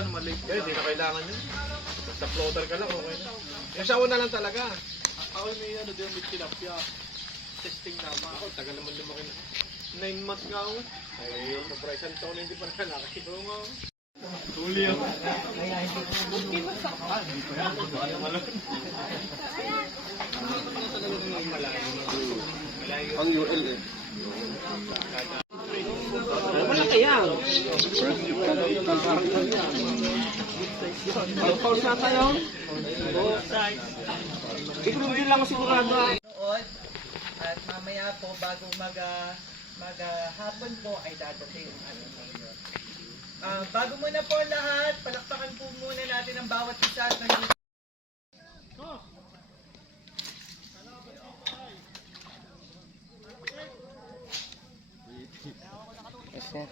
paano maliit? Hindi na kailangan yun. Sa floater ka lang, okay na. Yung sa una lang talaga. Ako may ano din, may tilapia. Testing naman. Ako, tagal naman lumaki na. 9 months nga ako. Ay, yun, sobra isang taon na hindi pa nakalaki. Oo nga. Huli ako. Ang UL eh. Wala kaya. Pause na tayo. Ikaw din lang sigurado. At mamaya po bago maghapon po ay dadating ang ano ngayon. Bago muna po lahat, palakpakan po muna natin ang bawat isa at nandito. Yes, sir.